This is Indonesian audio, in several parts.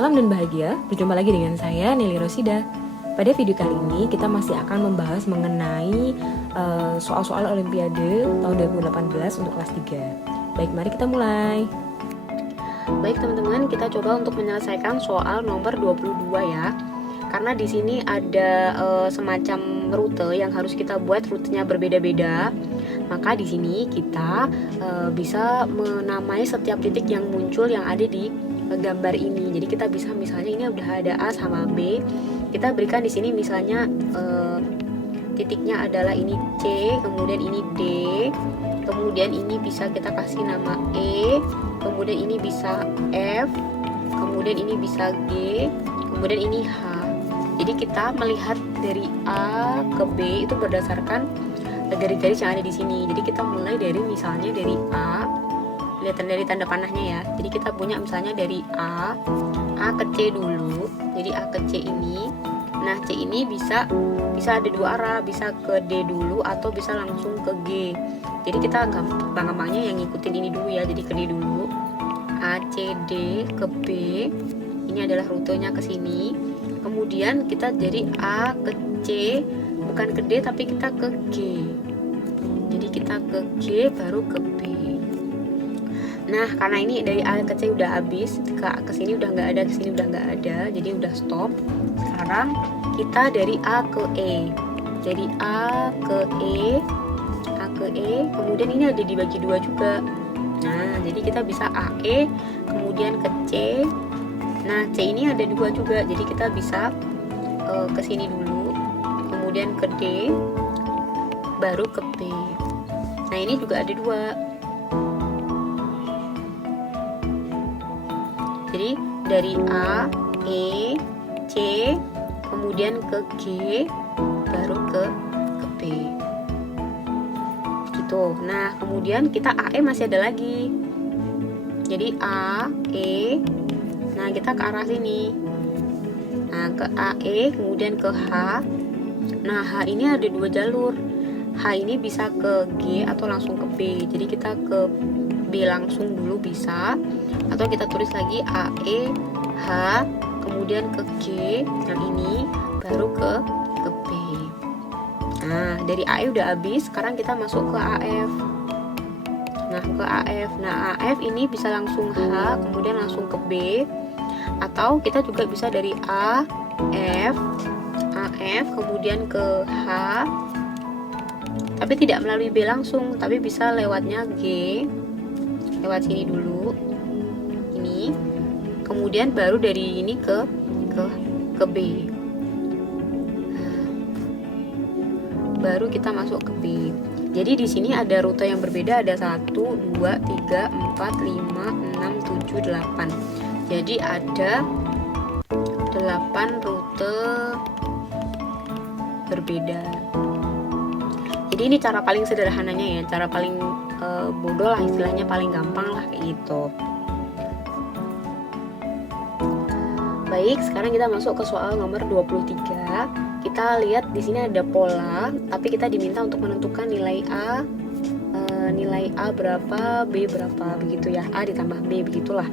Salam dan bahagia, berjumpa lagi dengan saya Nelly Rosida. Pada video kali ini kita masih akan membahas mengenai soal-soal Olimpiade tahun 2018 untuk kelas 3. Baik, mari kita mulai. Baik teman-teman, kita coba untuk menyelesaikan soal nomor 22 ya. Karena di sini ada semacam rute yang harus kita buat, rutenya berbeda-beda. Maka di sini kita bisa menamai setiap titik yang muncul yang ada di gambar ini. Jadi kita bisa misalnya ini udah ada A sama B, kita berikan di sini misalnya titiknya adalah ini C, kemudian ini D, kemudian ini bisa kita kasih nama E, kemudian ini bisa F, kemudian ini bisa G, kemudian ini H. Jadi kita melihat dari A ke B itu berdasarkan garis-garis yang ada di sini. Jadi kita mulai dari misalnya dari A, lihat dari tanda panahnya ya. Jadi kita punya misalnya dari A ke C dulu. Jadi A ke C ini. Nah, C ini bisa ada dua arah, bisa ke D dulu atau bisa langsung ke G. Jadi kita gampang-gampangnya yang ngikutin ini dulu ya. Jadi ke D dulu. A, C, D ke B. Ini adalah rutenya ke sini. Kemudian kita dari A ke C, bukan ke D tapi kita ke G. Jadi kita ke G baru ke B. Nah, karena ini dari A ke C udah habis, ke sini udah nggak ada, ke sini udah nggak ada, jadi udah stop. Sekarang kita dari A ke E. Jadi A ke E, A ke E, kemudian ini ada dibagi dua juga. Nah, jadi kita bisa AE, kemudian ke C. Nah, C ini ada dua juga, jadi kita bisa ke sini dulu, kemudian ke D, baru ke B. Nah, ini juga ada dua. Jadi dari A, E, C, kemudian ke G, baru ke B. Gitu. Nah, kemudian kita AE masih ada lagi. Jadi A, E. Nah, kita ke arah sini. Nah, ke AE, kemudian ke H. Nah, H ini ada dua jalur. H ini bisa ke G atau langsung ke B. Jadi kita ke B langsung dulu bisa, atau kita tulis lagi AE, H, kemudian ke G yang ini, baru ke B. Nah, dari AE udah habis, sekarang kita masuk ke AF. Nah, ke AF. Nah, AF ini bisa langsung H, kemudian langsung ke B, atau kita juga bisa dari A, F, AF, kemudian ke H, tapi tidak melalui B langsung, tapi bisa lewatnya G, lewat sini dulu, ini, kemudian baru dari ini ke B, baru kita masuk ke B. Jadi di sini ada rute yang berbeda, ada 1, 2, 3, 4, 5, 6, 7, 8. Jadi ada 8 rute berbeda. Jadi ini cara paling sederhananya ya, cara paling bodoh lah istilahnya, paling gampang lah kayak gitu. Baik, sekarang kita masuk ke soal nomor 23. Kita lihat di sini ada pola, tapi kita diminta untuk menentukan nilai A berapa, B berapa, begitu ya. A ditambah B, begitulah.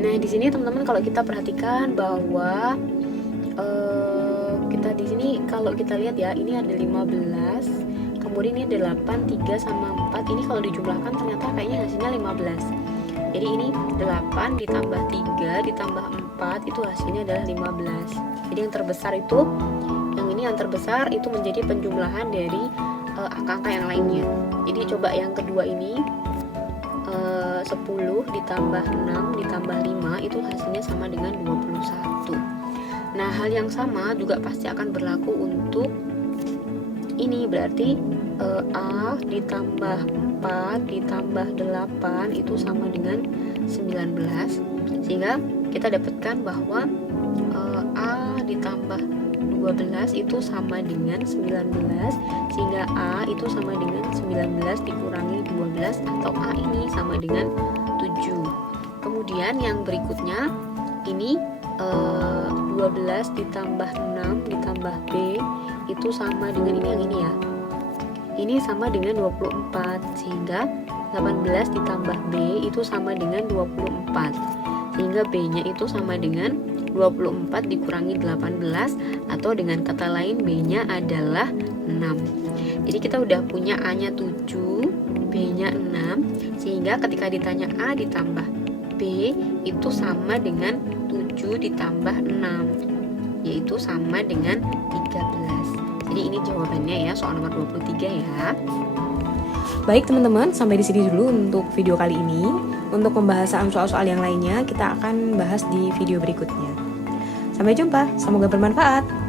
Nah, di sini teman-teman kalau kita perhatikan bahwa kita di sini kalau kita lihat ya, ini ada 15, kemudian ini ada 8, 3 sama 4. Ini kalau dijumlahkan ternyata kayaknya hasilnya 15. Jadi ini 8 ditambah 3 ditambah 4 itu hasilnya adalah 15. Jadi yang terbesar itu, yang terbesar itu menjadi penjumlahan dari angka-angka yang lainnya. Jadi coba yang kedua ini 10 ditambah 6 ditambah 5 itu hasilnya sama dengan 21. Nah, hal yang sama juga pasti akan berlaku untuk ini, berarti A ditambah 4 ditambah 8 itu sama dengan 19. Sehingga kita dapatkan bahwa A ditambah 12 itu sama dengan 19, sehingga A itu sama dengan 19 dikurangi 12, atau A ini sama dengan 7. Kemudian yang berikutnya ini 12 ditambah 6 ditambah B itu sama dengan ini, yang ini ya. Ini sama dengan 24, sehingga 18 ditambah B itu sama dengan 24. sehingga B-nya itu sama dengan 24 dikurangi 18, atau dengan kata lain B-nya adalah 6. Jadi kita udah punya A-nya 7, B-nya 6, sehingga ketika ditanya A ditambah B itu sama dengan 7 ditambah 6, yaitu sama dengan 13. Jadi ini jawabannya ya, soal nomor 23 ya. Baik teman-teman, sampai di sini dulu untuk video kali ini. Untuk pembahasan soal-soal yang lainnya kita akan bahas di video berikutnya. Sampai jumpa, semoga bermanfaat.